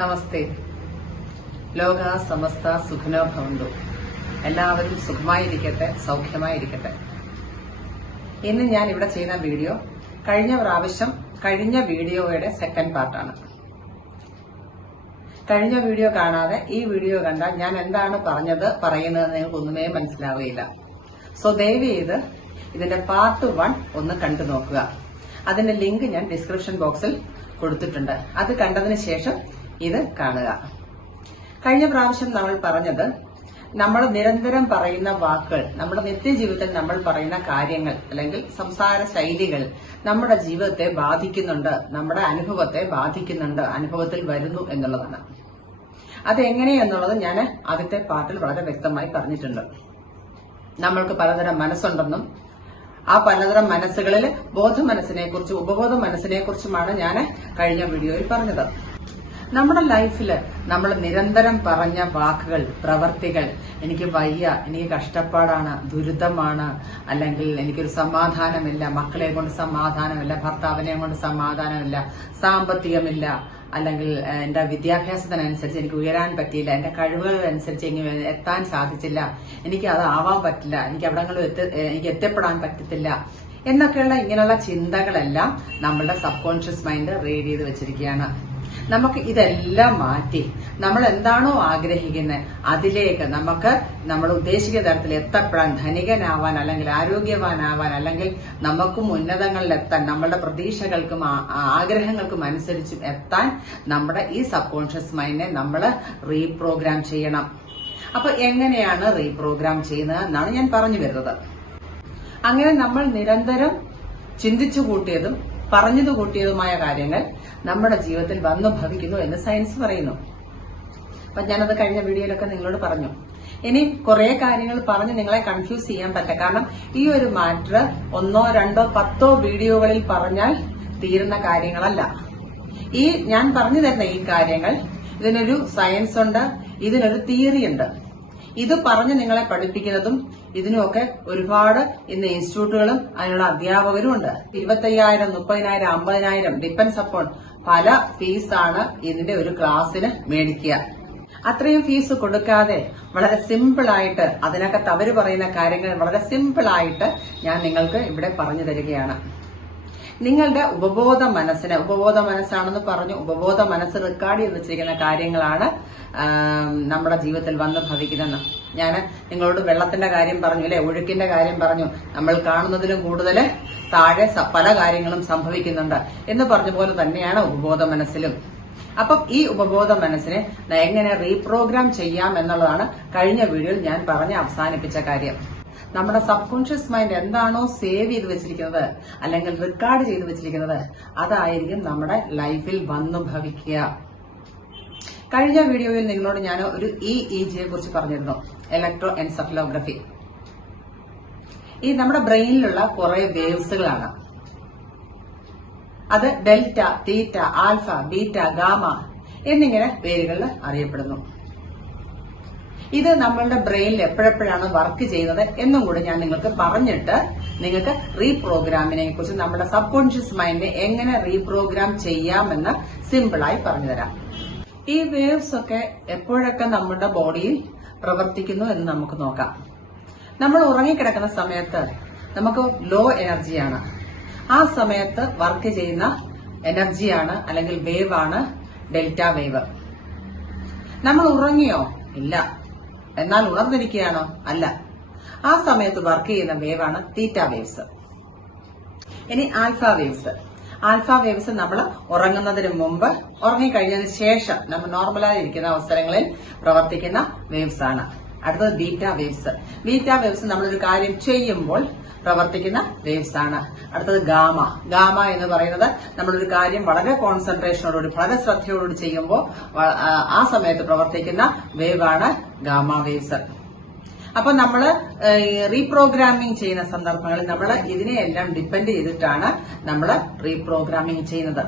നമസ്തേ. ലോക സമസ്ത സുഖനോ ഭവന്തു. എല്ലാവരും സുഖമായിരിക്കട്ടെ, സൗഖ്യമായിരിക്കട്ടെ. ഇന്ന് ഞാൻ ഇവിടെ ചെയ്യുന്ന വീഡിയോ കഴിഞ്ഞ വീഡിയോയുടെ സെക്കൻഡ് പാർട്ടാണ്. കഴിഞ്ഞ വീഡിയോ കാണാതെ ഈ വീഡിയോ കണ്ടാൽ ഞാൻ എന്താണ് പറയുന്നത് നിങ്ങൾക്ക് ഒന്നുമേ മനസ്സിലാവുകയില്ല. സോ ദയവ് ചെയ്ത് ഇതിന്റെ പാർട്ട് 1 ഒന്ന് കണ്ടു നോക്കുക. അതിന്റെ ലിങ്ക് ഞാൻ ഡിസ്ക്രിപ്ഷൻ ബോക്സിൽ കൊടുത്തിട്ടുണ്ട്. അത് കണ്ടതിന് ശേഷം ഇത് കാണുക. കഴിഞ്ഞ പ്രാവശ്യം നമ്മൾ പറഞ്ഞത് നമ്മൾ നിരന്തരം പറയുന്ന വാക്കുകൾ, നമ്മുടെ നിത്യജീവിതത്തിൽ നമ്മൾ പറയുന്ന കാര്യങ്ങൾ അല്ലെങ്കിൽ സംസാര ശൈലികൾ നമ്മുടെ ജീവിതത്തെ ബാധിക്കുന്നുണ്ട്, നമ്മുടെ അനുഭവത്തെ ബാധിക്കുന്നുണ്ട്, അനുഭവത്തിൽ വരുന്നു എന്നുള്ളതാണ്. അതെങ്ങനെയെന്നുള്ളത് ഞാൻ ആദ്യത്തെ പാർട്ടിൽ വളരെ വ്യക്തമായി പറഞ്ഞിട്ടുണ്ട്. നമ്മൾക്ക് പലതരം മനസ്സുണ്ടെന്നും ആ പലതരം മനസ്സുകളിൽ ബോധ മനസ്സിനെക്കുറിച്ചും ഉപബോധ മനസ്സിനെക്കുറിച്ചുമാണ് ഞാൻ കഴിഞ്ഞ വീഡിയോയിൽ പറഞ്ഞത്. നമ്മുടെ ലൈഫില് നമ്മൾ നിരന്തരം പറഞ്ഞ വാക്കുകൾ, പ്രവർത്തികൾ, എനിക്ക് വയ്യ, എനിക്ക് കഷ്ടപ്പാടാണ്, ദുരിതമാണ്, അല്ലെങ്കിൽ എനിക്കൊരു സമാധാനമില്ല, മക്കളെ കൊണ്ട് സമാധാനമില്ല, ഭർത്താവിനെ കൊണ്ട് സമാധാനമില്ല, സാമ്പത്തികമില്ല, അല്ലെങ്കിൽ എന്റെ വിദ്യാഭ്യാസത്തിനനുസരിച്ച് എനിക്ക് ഉയരാൻ പറ്റിയില്ല, എന്റെ കഴിവുകളനുസരിച്ച് എനിക്ക് എത്താൻ സാധിച്ചില്ല, എനിക്ക് അത് ആവാൻ പറ്റില്ല, എനിക്ക് എനിക്ക് എത്തിപ്പെടാൻ പറ്റത്തില്ല എന്നൊക്കെയുള്ള ഇങ്ങനെയുള്ള ചിന്തകളെല്ലാം നമ്മളുടെ സബ് കോൺഷ്യസ് മൈൻഡ് റീഡ് ചെയ്ത് വെച്ചിരിക്കുകയാണ്. നമുക്ക് ഇതെല്ലാം മാറ്റി നമ്മൾ എന്താണോ ആഗ്രഹിക്കുന്നത് അതിലേക്ക് നമുക്ക് നമ്മൾ ഉദ്ദേശിക്കുന്ന തരത്തിൽ എത്തപ്പെടാൻ, ധനികനാവാൻ അല്ലെങ്കിൽ ആരോഗ്യവാനാവാൻ അല്ലെങ്കിൽ നമുക്കും ഉന്നതങ്ങളിലെത്താൻ, നമ്മളുടെ പ്രതീക്ഷകൾക്കും ആഗ്രഹങ്ങൾക്കും അനുസരിച്ചും എത്താൻ നമ്മുടെ ഈ സബ് കോൺഷ്യസ് മൈൻഡിനെ നമ്മൾ റീപ്രോഗ്രാം ചെയ്യണം. അപ്പൊ എങ്ങനെയാണ് റീപ്രോഗ്രാം ചെയ്യുന്നത് എന്നാണ് ഞാൻ പറഞ്ഞു വരുന്നത്. അങ്ങനെ നമ്മൾ നിരന്തരം ചിന്തിച്ചു കൂട്ടിയതും പറഞ്ഞതു കൂട്ടിയതുമായ കാര്യങ്ങൾ നമ്മുടെ ജീവിതത്തിൽ വന്നു ഭവിക്കുന്നു എന്ന് സയൻസ് പറയുന്നു. അപ്പൊ ഞാനത് കഴിഞ്ഞ വീഡിയോയിലൊക്കെ നിങ്ങളോട് പറഞ്ഞു. ഇനി കുറെ കാര്യങ്ങൾ പറഞ്ഞ് നിങ്ങളെ കൺഫ്യൂസ് ചെയ്യാൻ പറ്റില്ല. കാരണം ഈ ഒരു മാറ്റർ 1, 2, 10 വീഡിയോകളിൽ പറഞ്ഞാൽ തീരുന്ന കാര്യങ്ങളല്ല. ഈ ഞാൻ പറഞ്ഞു തരുന്ന ഈ കാര്യങ്ങൾ, ഇതിനൊരു സയൻസ് ഉണ്ട്, ഇതിനൊരു തിയറി ഉണ്ട്. ഇത് പറഞ്ഞ് നിങ്ങളെ പഠിപ്പിക്കുന്നതും ഇതിനുമൊക്കെ ഒരുപാട് ഇന്ന് ഇൻസ്റ്റിറ്റ്യൂട്ടുകളും അതിനുള്ള അധ്യാപകരും ഉണ്ട്. 25,000, 30,000, 50,000 ഡിപ്പെൻസ് അപ്പോൺ പല ഫീസാണ് ഇതിന്റെ ഒരു ക്ലാസ്സിന് മേടിക്കുക. അത്രയും ഫീസ് കൊടുക്കാതെ വളരെ സിമ്പിൾ ആയിട്ട് അതിനകത്ത് അവര് പറയുന്ന കാര്യങ്ങൾ വളരെ സിമ്പിൾ ആയിട്ട് ഞാൻ നിങ്ങൾക്ക് ഇവിടെ പറഞ്ഞു തരികയാണ്. നിങ്ങളുടെ ഉപബോധ മനസ്സാണെന്ന് പറഞ്ഞു. ഉപബോധ മനസ്സ് റെക്കോർഡ് ചെയ്ത് വെച്ചിരിക്കുന്ന കാര്യങ്ങളാണ് നമ്മുടെ ജീവിതത്തിൽ വന്ന് ഭവിക്കുന്നതെന്ന്. ഞാൻ നിങ്ങളോട് വെള്ളത്തിന്റെ കാര്യം പറഞ്ഞു അല്ലെ, ഒഴുക്കിന്റെ കാര്യം പറഞ്ഞു. നമ്മൾ കാണുന്നതിലും കൂടുതൽ താഴെ പല കാര്യങ്ങളും സംഭവിക്കുന്നുണ്ട് എന്ന് പറഞ്ഞ പോലെ തന്നെയാണ് ഉപബോധ മനസ്സിലും. അപ്പം ഈ ഉപബോധ മനസ്സിനെ എങ്ങനെ റീപ്രോഗ്രാം ചെയ്യാം എന്നുള്ളതാണ് കഴിഞ്ഞ വീഡിയോയിൽ ഞാൻ പറഞ്ഞ് അവസാനിപ്പിച്ച കാര്യം. നമ്മുടെ സബ് കോൺഷ്യസ് മൈൻഡ് എന്താണോ സേവ് ചെയ്ത് വെച്ചിരിക്കുന്നത് അല്ലെങ്കിൽ റെക്കോർഡ് ചെയ്ത് വെച്ചിരിക്കുന്നത് അതായിരിക്കും നമ്മുടെ ലൈഫിൽ വന്നു ഭവിക്കുക. കഴിഞ്ഞ വീഡിയോയിൽ നിങ്ങളോട് ഞാൻ ഒരു EEGയെ കുറിച്ച് പറഞ്ഞിരുന്നു, ഇലക്ട്രോ എൻസെഫലോഗ്രഫി. ഈ നമ്മുടെ ബ്രെയിനിലുള്ള കുറെ വേവ്സുകളാണ്. അത് ഡെൽറ്റ, തീറ്റ, ആൽഫ, ബീറ്റ, ഗാമ എന്നിങ്ങനെ പേരുകളിൽ അറിയപ്പെടുന്നു. ഇത് നമ്മളുടെ ബ്രെയിനിൽ എപ്പോഴെപ്പോഴാണ് വർക്ക് ചെയ്യുന്നത് എന്നും കൂടി ഞാൻ നിങ്ങൾക്ക് പറഞ്ഞിട്ട് നിങ്ങൾക്ക് റീപ്രോഗ്രാമിനെ കുറിച്ച് നമ്മുടെ സബ് കോൺഷ്യസ് മൈൻഡിനെ എങ്ങനെ റീപ്രോഗ്രാം ചെയ്യാമെന്ന് സിമ്പിളായി പറഞ്ഞുതരാം. ഈ വേവ്സ് ഒക്കെ എപ്പോഴൊക്കെ നമ്മുടെ ബോഡിയിൽ പ്രവർത്തിക്കുന്നു എന്ന് നമുക്ക് നോക്കാം. നമ്മൾ ഉറങ്ങിക്കിടക്കുന്ന സമയത്ത് നമുക്ക് ലോ എനർജിയാണ്. ആ സമയത്ത് വർക്ക് ചെയ്യുന്ന എനർജിയാണ് അല്ലെങ്കിൽ വേവ് ആണ് ഡെൽറ്റ വേവ്. നമ്മൾ ഉറങ്ങിയോ? ഇല്ല. എന്നാൽ ഉണർന്നിരിക്കുകയാണോ? അല്ല. ആ സമയത്ത് വർക്ക് ചെയ്യുന്ന വേവാണ് തീറ്റ വേവ്സ്. ഇനി ആൽഫ വേവ്സ്. ആൽഫ വേവ്സ് നമ്മൾ ഉറങ്ങുന്നതിന് മുമ്പ്, ഉറങ്ങിക്കഴിഞ്ഞതിന് ശേഷം നമ്മൾ നോർമലായി ഇരിക്കുന്ന അവസരങ്ങളിൽ പ്രവർത്തിക്കുന്ന വേവ്സ് ആണ്. അടുത്തത് ബീറ്റ വേവ്സ്. ബീറ്റ വേവ്സ് നമ്മളൊരു കാര്യം ചെയ്യുമ്പോൾ പ്രവർത്തിക്കുന്ന വേവ്സ് ആണ്. അടുത്തത് ഗാമ. ഗാമ എന്ന് പറയുന്നത് നമ്മളൊരു കാര്യം വളരെ കോൺസെൻട്രേഷനോടുകൂടി, വളരെ ശ്രദ്ധയോടുകൂടി ചെയ്യുമ്പോൾ ആ സമയത്ത് പ്രവർത്തിക്കുന്ന വേവാണ് ഗാമ വേവ്സ്. അപ്പൊ നമ്മള് റീപ്രോഗ്രാമിംഗ് ചെയ്യുന്ന സന്ദർഭങ്ങളിൽ നമ്മൾ ഇതിനെയെല്ലാം ഡിപ്പെൻഡ് ചെയ്തിട്ടാണ് നമ്മൾ റീപ്രോഗ്രാമിംഗ് ചെയ്യുന്നത്.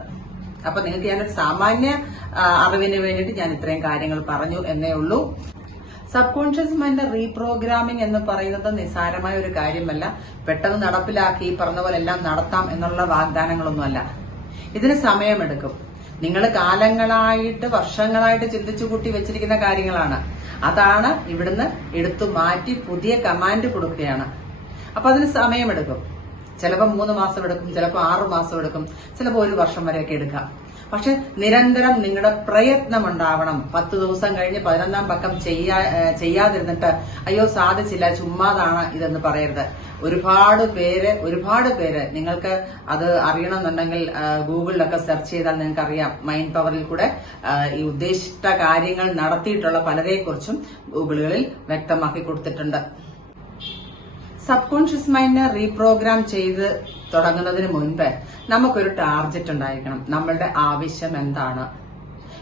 അപ്പൊ നിങ്ങൾക്ക് ഞാനൊരു സാമാന്യ അറിവിന് വേണ്ടിയിട്ട് ഞാൻ ഇത്രയും കാര്യങ്ങൾ പറഞ്ഞു എന്നേ ഉള്ളൂ. സബ് കോൺഷ്യസ് മൈൻഡ് റീപ്രോഗ്രാമിംഗ് എന്ന് പറയുന്നത് നിസ്സാരമായ ഒരു കാര്യമല്ല. പെട്ടെന്ന് നടപ്പിലാക്കി ഈ പറഞ്ഞ പോലെ എല്ലാം നടത്താം എന്നുള്ള വാഗ്ദാനങ്ങളൊന്നുമല്ല. ഇതിന് സമയമെടുക്കും. നിങ്ങൾ കാലങ്ങളായിട്ട് വർഷങ്ങളായിട്ട് ചിന്തിച്ചു കൂട്ടി വെച്ചിരിക്കുന്ന കാര്യങ്ങളാണ്. അതാണ് ഇവിടുന്ന് എടുത്തു മാറ്റി പുതിയ കമാൻഡ് കൊടുക്കുകയാണ്. അപ്പൊ അതിന് സമയമെടുക്കും. ചിലപ്പോൾ 3 മാസം എടുക്കും, ചിലപ്പോൾ 6 മാസം എടുക്കും, ചിലപ്പോൾ 1 വർഷം വരെയൊക്കെ എടുക്കാം. പക്ഷെ നിരന്തരം നിങ്ങളുടെ പ്രയത്നം ഉണ്ടാവണം. 10 ദിവസം കഴിഞ്ഞ് 11ാം പക്കം ചെയ്യാതിരുന്നിട്ട് അയ്യോ സാധിച്ചില്ല, ചുമ്മാതാണ് ഇതെന്ന് പറയരുത്. ഒരുപാട് പേര് നിങ്ങൾക്ക് അത് അറിയണമെന്നുണ്ടെങ്കിൽ ഗൂഗിളിലൊക്കെ സെർച്ച് ചെയ്താൽ നിങ്ങൾക്ക് അറിയാം. മൈൻഡ് പവറിൽ കൂടെ ഈ ഉദ്ദേശിച്ച കാര്യങ്ങൾ നടത്തിയിട്ടുള്ള പലരെക്കുറിച്ചും ഗൂഗിളുകളിൽ വ്യക്തമാക്കി കൊടുത്തിട്ടുണ്ട്. സബ് കോൺഷ്യസ് മൈൻഡിനെ റീപ്രോഗ്രാം ചെയ്ത് തുടങ്ങുന്നതിന് മുൻപ് നമുക്കൊരു ടാർഗറ്റ് ഉണ്ടായിരിക്കണം. നമ്മളുടെ ആവശ്യം എന്താണ്?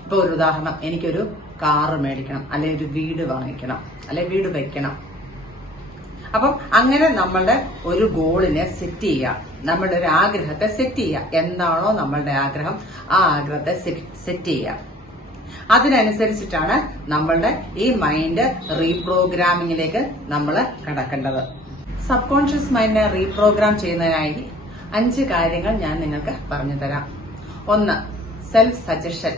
ഇപ്പൊ ഒരു ഉദാഹരണം, എനിക്കൊരു കാറ് മേടിക്കണം, അല്ലെങ്കിൽ ഒരു വീട് വാങ്ങിക്കണം, അല്ലെങ്കിൽ വീട് വെക്കണം. അപ്പം അങ്ങനെ നമ്മളുടെ ഒരു ഗോളിനെ സെറ്റ് ചെയ്യുക, നമ്മളുടെ ഒരു ആഗ്രഹത്തെ സെറ്റ് ചെയ്യുക. എന്താണോ നമ്മളുടെ ആഗ്രഹം, ആ ആഗ്രഹത്തെ സെറ്റ് ചെയ്യുക. അതിനനുസരിച്ചിട്ടാണ് നമ്മളുടെ ഈ മൈൻഡ് റീപ്രോഗ്രാമിംഗിലേക്ക് നമ്മൾ കടക്കേണ്ടത്. സബ് കോൺഷ്യസ് മൈൻഡിനെ റീപ്രോഗ്രാം ചെയ്യുന്നതിനായി 5 കാര്യങ്ങൾ ഞാൻ നിങ്ങൾക്ക് പറഞ്ഞു തരാം. 1, സെൽഫ് സജഷൻ.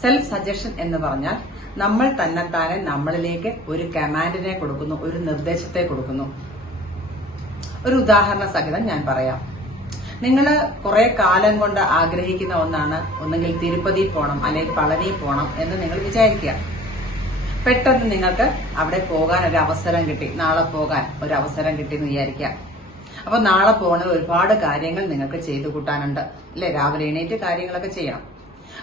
സെൽഫ് സജഷൻ എന്ന് പറഞ്ഞാൽ നമ്മൾ തന്നെത്താനെ നമ്മളിലേക്ക് ഒരു കമാൻഡിനെ കൊടുക്കുന്നു, ഒരു നിർദ്ദേശത്തെ കൊടുക്കുന്നു. ഒരു ഉദാഹരണ സഹിതം ഞാൻ പറയാം. നിങ്ങൾ കുറെ കാലം കൊണ്ട് ആഗ്രഹിക്കുന്ന ഒന്നാണ് ഒന്നെങ്കിൽ തിരുപ്പതി പോകണം, അല്ലെങ്കിൽ പളനി പോകണം എന്ന് നിങ്ങൾ വിചാരിക്കുക. പെട്ടെന്ന് നിങ്ങൾക്ക് അവിടെ പോകാൻ ഒരു അവസരം കിട്ടി, നാളെ പോകാൻ ഒരു അവസരം കിട്ടി എന്ന് വിചാരിക്കാം. അപ്പൊ നാളെ പോകണ ഒരുപാട് കാര്യങ്ങൾ നിങ്ങൾക്ക് ചെയ്തു കൂട്ടാനുണ്ട് അല്ലെ? രാവിലെ എണീറ്റ് കാര്യങ്ങളൊക്കെ ചെയ്യണം.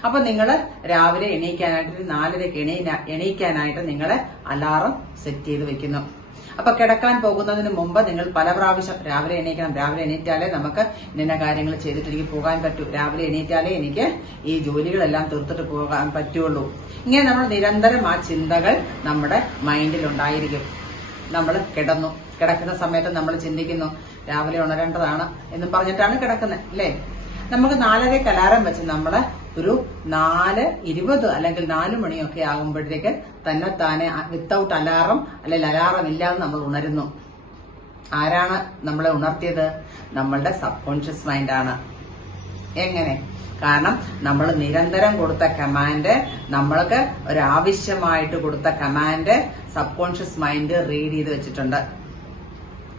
അപ്പൊ നിങ്ങൾ രാവിലെ എണീക്കാനായിട്ട് 4:30 എണീക്കാനായിട്ട് നിങ്ങൾ അലാറം സെറ്റ് ചെയ്ത് വെക്കുന്നു. അപ്പൊ കിടക്കാൻ പോകുന്നതിന് മുമ്പ് നിങ്ങൾ പല പ്രാവശ്യം രാവിലെ എണീക്കണം, രാവിലെ എണീറ്റാലേ നമുക്ക് ഇന്ന കാര്യങ്ങൾ ചെയ്തിട്ട് എനിക്ക് പോകാൻ പറ്റൂ, രാവിലെ എണീറ്റാലേ എനിക്ക് ഈ ജോലികളെല്ലാം തീർത്തിട്ട് പോകാൻ പറ്റുള്ളൂ. ഇങ്ങനെ നമ്മൾ നിരന്തരം ആ ചിന്തകൾ നമ്മുടെ മൈൻഡിൽ ഉണ്ടായിരിക്കും. നമ്മൾ കിടക്കുന്ന സമയത്ത് നമ്മൾ ചിന്തിക്കുന്നു രാവിലെ ഉണരേണ്ടതാണ് എന്ന് പറഞ്ഞിട്ടാണ് കിടക്കുന്നത് അല്ലേ? നമുക്ക് 4:30 അലാറം വെച്ച് നമ്മള് ഒരു 4:20 അല്ലെങ്കിൽ 4 മണിയൊക്കെ ആകുമ്പോഴത്തേക്ക് തന്നെത്താനെ വിത്തൗട്ട് അലാറം അല്ലെങ്കിൽ അലാറം ഇല്ലാതെ നമ്മൾ ഉണരുന്നു. ആരാണ് നമ്മളെ ഉണർത്തിയത്? നമ്മളുടെ സബ് കോൺഷ്യസ് മൈൻഡാണ്. എങ്ങനെ? കാരണം നമ്മൾ നിരന്തരം കൊടുത്ത കമാൻഡ്, നമ്മൾക്ക് ഒരാവശ്യമായിട്ട് കൊടുത്ത command sub conscious mind read ചെയ്ത് വെച്ചിട്ടുണ്ട്.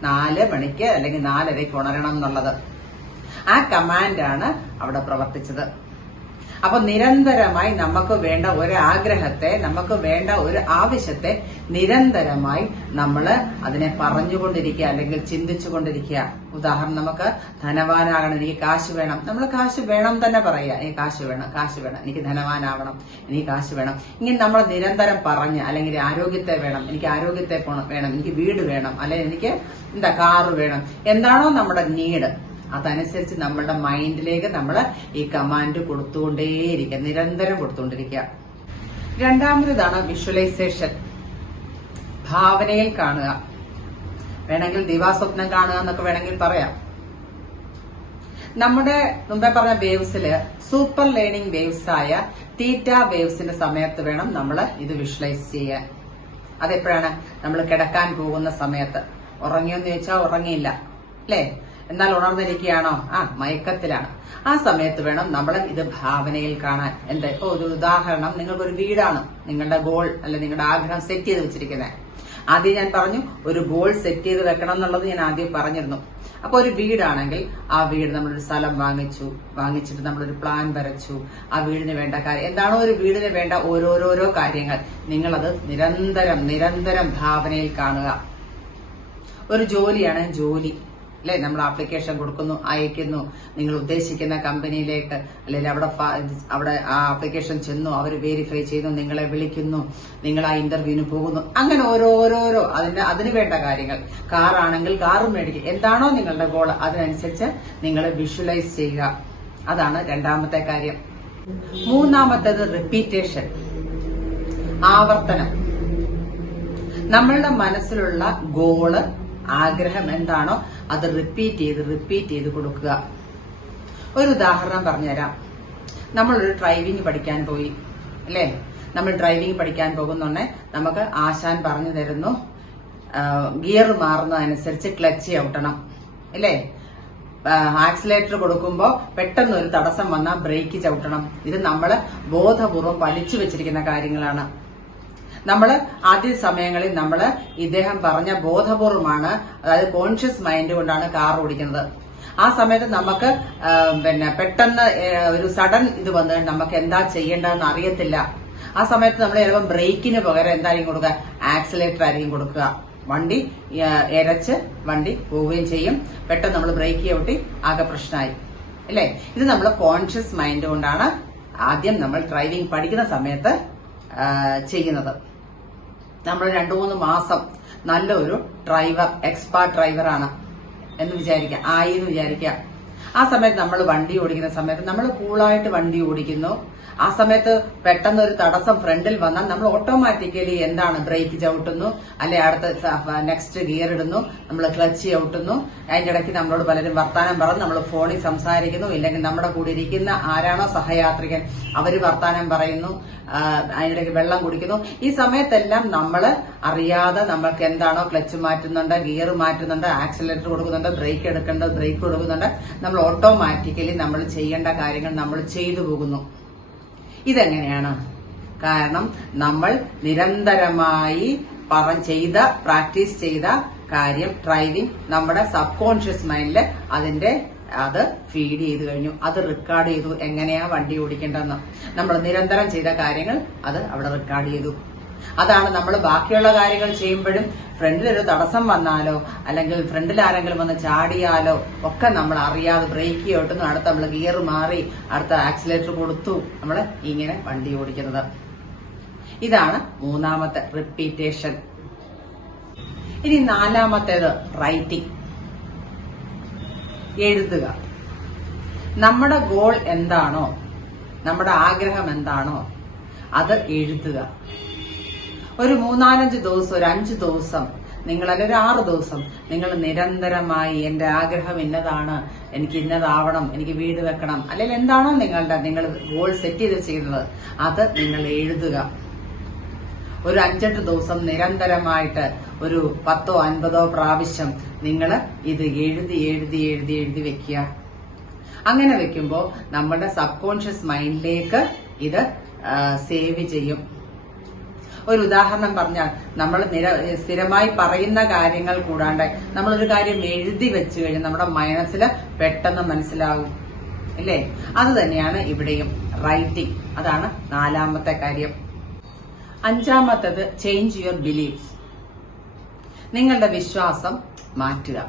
4 മണിക്ക് അല്ലെങ്കിൽ 4:30 ഉണരണം എന്നുള്ളത്. ആ കമാൻഡാണ് അവിടെ പ്രവർത്തിച്ചത്. അപ്പൊ നിരന്തരമായി നമുക്ക് വേണ്ട ഒരു ആഗ്രഹത്തെ, നമുക്ക് വേണ്ട ഒരു ആവശ്യത്തെ നിരന്തരമായി നമ്മൾ അതിനെ പറഞ്ഞുകൊണ്ടിരിക്കുക അല്ലെങ്കിൽ ചിന്തിച്ചുകൊണ്ടിരിക്കുക. ഉദാഹരണം, നമുക്ക് ധനവാനാകണം, എനിക്ക് കാശ് വേണം. നമ്മൾ കാശ് വേണം തന്നെ പറയുക, എനിക്ക് കാശ് വേണം, എനിക്ക് ധനവാനാവണം, എനിക്ക് കാശ് വേണം. ഇങ്ങനെ നമ്മൾ നിരന്തരം പറഞ്ഞ്, അല്ലെങ്കിൽ ആരോഗ്യത്തെ വേണം, എനിക്ക് ആരോഗ്യത്തെ വേണം, എനിക്ക് വീട് വേണം, അല്ലെങ്കിൽ എനിക്ക് കാറ് വേണം, എന്താണോ നമ്മുടെ നീഡ് അതനുസരിച്ച് നമ്മളുടെ മൈൻഡിലേക്ക് നമ്മൾ ഈ കമാൻഡ് കൊടുത്തുകൊണ്ടേയിരിക്കുക, നിരന്തരം കൊടുത്തുകൊണ്ടിരിക്കുക. രണ്ടാമതാണ് വിഷ്വലൈസേഷൻ. ഭാവനയിൽ കാണുക, വേണമെങ്കിൽ ദിവാസ്വപ്നം കാണുക എന്നൊക്കെ വേണമെങ്കിൽ പറയാം. നമ്മുടെ മുമ്പേ പറഞ്ഞ വേവ്സില് സൂപ്പർ ലേണിംഗ് വേവ്സ് ആയ തീറ്റ വേവ്സിന്റെ സമയത്ത് വേണം നമ്മൾ ഇത് വിഷ്വലൈസ് ചെയ്യാൻ. അതെപ്പോഴാണ്? നമ്മൾ കിടക്കാൻ പോകുന്ന സമയത്ത്. ഉറങ്ങിയെന്ന് ചോദിച്ചാൽ ഉറങ്ങിയില്ല അല്ലേ? എന്നാൽ ഉണർന്നിരിക്കുകയാണോ? മയക്കത്തിലാണ്. ആ സമയത്ത് വേണം നമ്മൾ ഇത് ഭാവനയിൽ കാണാൻ. എന്താ? ഇപ്പൊ ഒരു ഉദാഹരണം, നിങ്ങൾക്കൊരു വീടാണ് നിങ്ങളുടെ ഗോൾ അല്ലെ നിങ്ങളുടെ ആഗ്രഹം സെറ്റ് ചെയ്ത് വെച്ചിരിക്കുന്നത്. ആദ്യം ഞാൻ പറഞ്ഞു ഒരു ഗോൾ സെറ്റ് ചെയ്ത് വെക്കണം എന്നുള്ളത് ഞാൻ ആദ്യം പറഞ്ഞിരുന്നു. അപ്പൊ ഒരു വീടാണെങ്കിൽ ആ വീട് നമ്മളൊരു സ്ഥലം വാങ്ങിച്ചിട്ട് നമ്മളൊരു പ്ലാൻ വരച്ചു. ആ വീടിന് വേണ്ട കാര്യം എന്താണോ, ഒരു വീടിന് വേണ്ട ഓരോരോ കാര്യങ്ങൾ നിങ്ങളത് നിരന്തരം ഭാവനയിൽ കാണുക. ഒരു ജോലിയാണ് ജോലി അല്ലെ? നമ്മൾ ആപ്ലിക്കേഷൻ കൊടുക്കുന്നു, അയക്കുന്നു, നിങ്ങൾ ഉദ്ദേശിക്കുന്ന കമ്പനിയിലേക്ക്, അല്ലെങ്കിൽ അവിടെ ആ ആപ്ലിക്കേഷൻ ചെന്നു, അവർ വെരിഫൈ ചെയ്യുന്നു, നിങ്ങളെ വിളിക്കുന്നു, നിങ്ങൾ ആ ഇന്റർവ്യൂവിന് പോകുന്നു. അങ്ങനെ ഓരോരോ അതിന് വേണ്ട കാര്യങ്ങൾ. കാറാണെങ്കിൽ കാറും മേടിക്കുക. എന്താണോ നിങ്ങളുടെ ഗോൾ അതിനനുസരിച്ച് നിങ്ങൾ വിഷ്വലൈസ് ചെയ്യുക. അതാണ് രണ്ടാമത്തെ കാര്യം. മൂന്നാമത്തേത് റിപ്പീറ്റേഷൻ, ആവർത്തനം. നമ്മളുടെ മനസ്സിലുള്ള ഗോള്, ആഗ്രഹം എന്താണോ അത് റിപ്പീറ്റ് ചെയ്ത് കൊടുക്കുക. ഒരു ഉദാഹരണം പറഞ്ഞുതരാം. നമ്മളൊരു ഡ്രൈവിംഗ് പഠിക്കാൻ പോയി അല്ലേ? നമ്മൾ ഡ്രൈവിംഗ് പഠിക്കാൻ പോകുന്നുണ്ടെ നമുക്ക് ആശാൻ പറഞ്ഞു തരുന്നു ഗിയർ മാറുന്നതനുസരിച്ച് ക്ലച്ച് ചവിട്ടണം അല്ലേ? ആക്സിലേറ്റർ കൊടുക്കുമ്പോൾ പെട്ടെന്ന് ഒരു തടസ്സം വന്നാൽ ബ്രേക്ക് ചവിട്ടണം. ഇത് നമ്മൾ ബോധപൂർവം പഠിച്ചു വെച്ചിരിക്കുന്ന കാര്യങ്ങളാണ്. നമ്മൾ ആദ്യ സമയങ്ങളിൽ നമ്മൾ ഇദ്ദേഹം പറഞ്ഞ ബോധപൂർവമാണ്, അതായത് കോൺഷ്യസ് മൈൻഡ് കൊണ്ടാണ് കാർ ഓടിക്കുന്നത്. ആ സമയത്ത് നമുക്ക് പെട്ടെന്ന് ഒരു സഡൻ ഇത് വന്ന് നമുക്ക് എന്താ ചെയ്യേണ്ടതെന്ന് അറിയത്തില്ല. ആ സമയത്ത് നമ്മൾ ചിലപ്പോൾ ബ്രേക്കിന് പകരം എന്തായിരിക്കും കൊടുക്കുക, ആക്സിലേറ്റർ ആയിരിക്കും കൊടുക്കുക. വണ്ടി എരച്ച് വണ്ടി പോവുകയും ചെയ്യും. പെട്ടെന്ന് നമ്മൾ ബ്രേക്ക് ചവിട്ടി ആകെ പ്രശ്നമായി അല്ലേ. ഇത് നമ്മൾ കോൺഷ്യസ് മൈൻഡ് കൊണ്ടാണ് ആദ്യം നമ്മൾ ഡ്രൈവിംഗ് പഠിക്കുന്ന സമയത്ത് ചെയ്യുന്നത്. നമ്മൾ 2-3 മാസം നല്ലൊരു ഡ്രൈവർ, എക്സ്പേർട്ട് ഡ്രൈവറാണ് എന്ന് വിചാരിക്കാം. ആ സമയത്ത് നമ്മൾ വണ്ടി ഓടിക്കുന്ന സമയത്ത് നമ്മൾ കൂളായിട്ട് വണ്ടി ഓടിക്കുന്നു. ആ സമയത്ത് പെട്ടെന്ന് ഒരു തടസ്സം ഫ്രണ്ടിൽ വന്നാൽ നമ്മൾ ഓട്ടോമാറ്റിക്കലി എന്താണ്, ബ്രേക്ക് ചവിട്ടുന്നു, അല്ലെ അടുത്ത നെക്സ്റ്റ് ഗിയർ ഇടുന്നു, നമ്മൾ ക്ലച്ച് ചവിട്ടുന്നു. അതിന്റെ ഇടയ്ക്ക് നമ്മളോട് പലരും വർത്താനം പറഞ്ഞ് നമ്മൾ ഫോണിൽ സംസാരിക്കുന്നു, ഇല്ലെങ്കിൽ നമ്മുടെ കൂടെ ഇരിക്കുന്ന ആരാണോ സഹയാത്രികൻ അവര് വർത്താനം പറയുന്നു, അതിനിടയ്ക്ക് വെള്ളം കുടിക്കുന്നു. ഈ സമയത്തെല്ലാം നമ്മൾ അറിയാതെ നമ്മൾക്ക് എന്താണോ ക്ലച്ച് മാറ്റുന്നുണ്ട്, ഗിയർ മാറ്റുന്നുണ്ട്, ആക്സിലേറ്റർ കൊടുക്കുന്നുണ്ട്, ബ്രേക്ക് എടുക്കേണ്ടത് ബ്രേക്ക് കൊടുക്കുന്നുണ്ട്. നമ്മൾ ഓട്ടോമാറ്റിക്കലി നമ്മൾ ചെയ്യേണ്ട കാര്യങ്ങൾ നമ്മൾ ചെയ്തു പോകുന്നു. ഇതെങ്ങനെയാണ്? കാരണം നമ്മൾ നിരന്തരമായി പ്രാക്ടീസ് ചെയ്ത കാര്യം ഡ്രൈവിംഗ് നമ്മുടെ സബ് കോൺഷ്യസ് മൈൻഡില് അത് ഫീഡ് ചെയ്ത് കഴിഞ്ഞു, അത് റെക്കോർഡ് ചെയ്തു. എങ്ങനെയാ വണ്ടി ഓടിക്കേണ്ടതെന്ന് നമ്മൾ നിരന്തരം ചെയ്ത കാര്യങ്ങൾ അത് അവിടെ റെക്കോർഡ് ചെയ്തു. അതാണ് നമ്മൾ ബാക്കിയുള്ള കാര്യങ്ങൾ ചെയ്യുമ്പോഴും ഫ്രണ്ടിൽ ഒരു തടസ്സം വന്നാലോ അല്ലെങ്കിൽ ഫ്രണ്ടിൽ ആരെങ്കിലും വന്ന് ചാടിയാലോ ഒക്കെ നമ്മൾ അറിയാതെ ബ്രേക്ക് ചവിട്ടുന്നു, അടുത്ത നമ്മൾ ഗിയർ മാറി അടുത്ത ആക്സിലേറ്റർ കൊടുത്തു, നമ്മൾ ഇങ്ങനെ വണ്ടി ഓടിക്കുന്നത്. ഇതാണ് 3ാമത്തെ റിപ്പീറ്റേഷൻ. ഇനി 4ാമത്തേത് റൈറ്റിംഗ്, എഴുതുക. നമ്മുടെ ഗോൾ എന്താണോ, നമ്മുടെ ആഗ്രഹം എന്താണോ അത് എഴുതുക. ഒരു 3-4 ദിവസം, ഒരു 5 ദിവസം, നിങ്ങളല്ല ഒരു 6 ദിവസം നിങ്ങൾ നിരന്തരമായി എന്റെ ആഗ്രഹം ഇന്നതാണ്, എനിക്ക് ഇന്നതാവണം, എനിക്ക് വീട് വെക്കണം, അല്ലെങ്കിൽ എന്താണോ നിങ്ങൾ ഗോൾ സെറ്റ് ചെയ്ത് ചെയ്യുന്നത് അത് നിങ്ങൾ എഴുതുക. ഒരു 5-8 ദിവസം നിരന്തരമായിട്ട് ഒരു 10-50 പ്രാവശ്യം നിങ്ങൾ ഇത് എഴുതി വെക്കുക. അങ്ങനെ വെക്കുമ്പോൾ നമ്മുടെ സബ് കോൺഷ്യസ് മൈൻഡിലേക്ക് ഇത് സേവ് ചെയ്യും. ഒരു ഉദാഹരണം പറഞ്ഞാൽ, നമ്മൾ സ്ഥിരമായി പറയുന്ന കാര്യങ്ങൾ കൂടാണ്ട് നമ്മളൊരു കാര്യം എഴുതി വെച്ചു കഴിഞ്ഞാൽ നമ്മുടെ മനസ്സിൽ പെട്ടെന്ന് മനസ്സിലാവും അല്ലേ. അത് തന്നെയാണ് ഇവിടെയും റൈറ്റിംഗ്. അതാണ് 4ാമത്തെ കാര്യം. 5ാമത്തേത് ചേഞ്ച് യുവർ ബിലീഫ്സ്. നിങ്ങളുടെ വിശ്വാസം മാറ്റുക.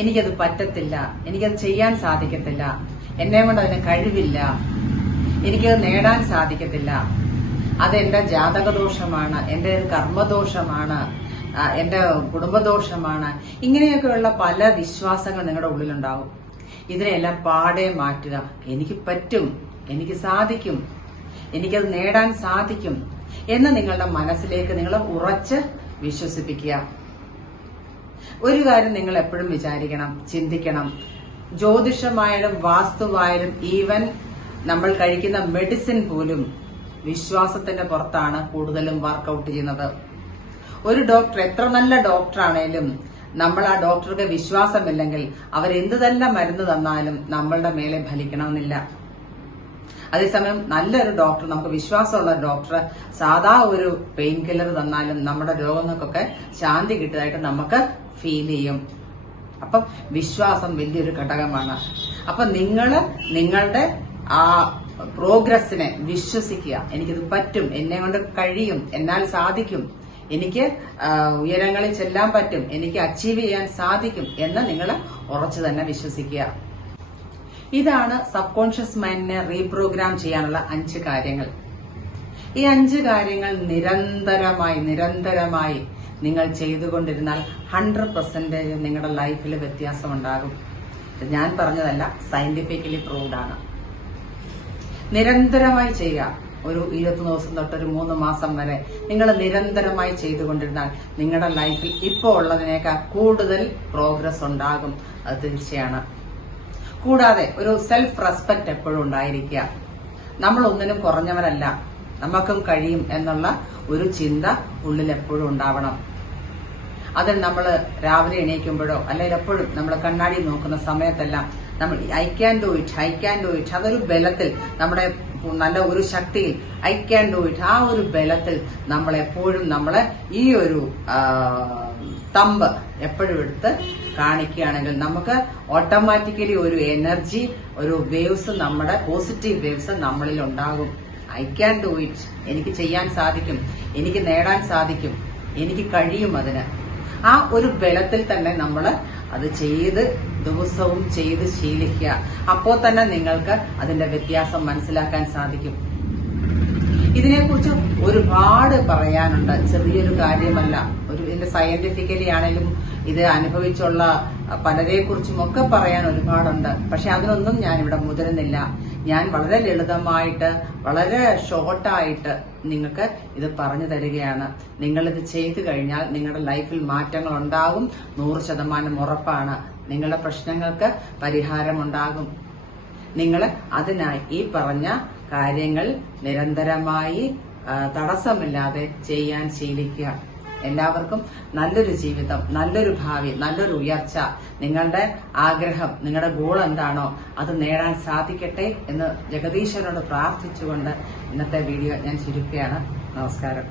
എനിക്കത് പറ്റത്തില്ല, എനിക്കത് ചെയ്യാൻ സാധിക്കത്തില്ല, എന്നെ കൊണ്ട് അതിന് കഴിവില്ല, എനിക്കത് നേടാൻ സാധിക്കത്തില്ല, അതെന്റെ ജാതകദോഷമാണ്, എന്റെ കർമ്മദോഷമാണ്, എന്റെ കുടുംബദോഷമാണ്. ഇങ്ങനെയൊക്കെയുള്ള പല വിശ്വാസങ്ങൾ നിങ്ങളുടെ ഉള്ളിലുണ്ടാവും. ഇതിനെല്ലാം പാടെ മാറ്റുക. എനിക്ക് പറ്റും, എനിക്ക് സാധിക്കും, എനിക്കത് നേടാൻ സാധിക്കും എന്ന് നിങ്ങളുടെ മനസ്സിലേക്ക് നിങ്ങൾ ഉറച്ച് വിശ്വസിപ്പിക്കുക. ഒരു കാര്യം നിങ്ങൾ എപ്പോഴും വിചാരിക്കണം, ചിന്തിക്കണം. ജ്യോതിഷമായാലും വാസ്തുവായാലും ഈവൻ നമ്മൾ കഴിക്കുന്ന മെഡിസിൻ പോലും വിശ്വാസത്തിന്റെ പുറത്താണ് കൂടുതലും വർക്കൗട്ട് ചെയ്യുന്നത്. ഒരു ഡോക്ടർ എത്ര നല്ല ഡോക്ടറാണേലും നമ്മൾ ആ ഡോക്ടർക്ക് വിശ്വാസമില്ലെങ്കിൽ അവരെന്ത് തന്നെ മരുന്ന് തന്നാലും നമ്മളുടെ മേലെ ഫലിക്കണമെന്നില്ല. അതേസമയം നല്ലൊരു ഡോക്ടർ, നമുക്ക് വിശ്വാസമുള്ള ഡോക്ടർ സാധാ ഒരു പെയിൻ കില്ലർ തന്നാലും നമ്മുടെ രോഗങ്ങൾക്കൊക്കെ ശാന്തി കിട്ടിയതായിട്ട് നമുക്ക് ഫീൽ ചെയ്യും. അപ്പം വിശ്വാസം വലിയൊരു ഘടകമാണ്. അപ്പൊ നിങ്ങളുടെ ആ പ്രോഗ്രസിനെ വിശ്വസിക്കുക. എനിക്കിത് പറ്റും, എന്നെ കൊണ്ട് കഴിയും, എന്നാൽ സാധിക്കും, എനിക്ക് ഉയരങ്ങളിൽ ചെല്ലാൻ പറ്റും, എനിക്ക് അച്ചീവ് ചെയ്യാൻ സാധിക്കും എന്ന് നിങ്ങൾ ഉറച്ചു തന്നെ വിശ്വസിക്കുക. ഇതാണ് സബ് കോൺഷ്യസ് മൈൻഡിനെ റീപ്രോഗ്രാം ചെയ്യാനുള്ള 5 കാര്യങ്ങൾ. ഈ 5 കാര്യങ്ങൾ നിരന്തരമായി നിങ്ങൾ ചെയ്തുകൊണ്ടിരുന്നാൽ 100% നിങ്ങളുടെ ലൈഫിൽ വ്യത്യാസം ഉണ്ടാകും. ഞാൻ പറഞ്ഞതല്ല, സയന്റിഫിക്കലി പ്രൂവ്ഡ് ആണ്. നിരന്തരമായി ചെയ്യുക. ഒരു 20 ദിവസം തൊട്ട് ഒരു 3 മാസം വരെ നിങ്ങൾ നിരന്തരമായി ചെയ്തുകൊണ്ടിരുന്നാൽ നിങ്ങളുടെ ലൈഫിൽ ഇപ്പോൾ ഉള്ളതിനേക്കാൾ കൂടുതൽ പ്രോഗ്രസ് ഉണ്ടാകും. അത് തീർച്ചയാണ്. കൂടാതെ ഒരു സെൽഫ് റെസ്പെക്ട് എപ്പോഴും ഉണ്ടായിരിക്കുക. നമ്മൾ ഒന്നിനും കുറഞ്ഞവരല്ല, നമുക്കും കഴിയും എന്നുള്ള ഒരു ചിന്ത ഉള്ളിൽ എപ്പോഴും ഉണ്ടാവണം. അതിൽ നമ്മൾ രാവിലെ എണീക്കുമ്പോഴോ അല്ലെങ്കിൽ എപ്പോഴും നമ്മൾ കണ്ണാടി നോക്കുന്ന സമയത്തെല്ലാം നമ്മൾ ഐ ക്യാൻ ഡു ഇറ്റ് അതൊരു ബലത്തിൽ നമ്മുടെ നല്ല ഒരു ശക്തിയിൽ ഐ ക്യാൻ ഡു ഇറ്റ്, ആ ഒരു ബലത്തിൽ നമ്മൾ എപ്പോഴും നമ്മളെ ഈ ഒരു തമ്പ് എപ്പോഴും എടുത്ത് കാണിക്കുകയാണെങ്കിൽ നമുക്ക് ഓട്ടോമാറ്റിക്കലി ഒരു എനർജി, ഒരു വേവ്സ്, നമ്മുടെ പോസിറ്റീവ് വേവ്സ് നമ്മളിൽ ഉണ്ടാകും. ഐ ക്യാൻ ഡു ഇറ്റ്, എനിക്ക് ചെയ്യാൻ സാധിക്കും, എനിക്ക് നേടാൻ സാധിക്കും, എനിക്ക് കഴിയും അതിന്. ആ ഒരു ബലത്തിൽ തന്നെ നമ്മൾ അത് ചെയ്ത് ദിവസവും ചെയ്ത് ശീലിക്കുക. അപ്പോൾ തന്നെ നിങ്ങൾക്ക് അതിന്റെ വ്യത്യാസം മനസ്സിലാക്കാൻ സാധിക്കും. ഇതിനെക്കുറിച്ച് ഒരുപാട് പറയാനുണ്ട്, ചെറിയൊരു കാര്യമല്ല. ഇതിന്റെ സയന്റിഫിക്കലി ആണെങ്കിലും ഇത് അനുഭവിച്ചുള്ള പലരെ കുറിച്ചും ഒക്കെ പറയാൻ ഒരുപാടുണ്ട്. പക്ഷെ അതിനൊന്നും ഞാൻ ഇവിടെ മുതിരുന്നില്ല. ഞാൻ വളരെ ലളിതമായിട്ട്, വളരെ ഷോർട്ടായിട്ട് നിങ്ങൾക്ക് ഇത് പറഞ്ഞു തരികയാണ്. നിങ്ങളിത് ചെയ്തു കഴിഞ്ഞാൽ നിങ്ങളുടെ ലൈഫിൽ മാറ്റങ്ങൾ ഉണ്ടാകും, 100% ഉറപ്പാണ്. നിങ്ങളുടെ പ്രശ്നങ്ങൾക്ക് പരിഹാരമുണ്ടാകും. നിങ്ങൾ അതിനായി ഈ പറഞ്ഞ കാര്യങ്ങൾ നിരന്തരമായി തടസ്സമില്ലാതെ ചെയ്യാൻ ശീലിക്കുക. എല്ലാവർക്കും നല്ലൊരു ജീവിതം, നല്ലൊരു ഭാവി, നല്ലൊരു ഉയർച്ച, നിങ്ങളുടെ ആഗ്രഹം, നിങ്ങളുടെ ഗോൾ എന്താണോ അത് നേടാൻ സാധിക്കട്ടെ എന്ന് ജഗദീശ്വരനോട് പ്രാർത്ഥിച്ചുകൊണ്ട് ഇന്നത്തെ വീഡിയോ ഞാൻ ചുരുക്കുകയാണ്. നമസ്കാരം.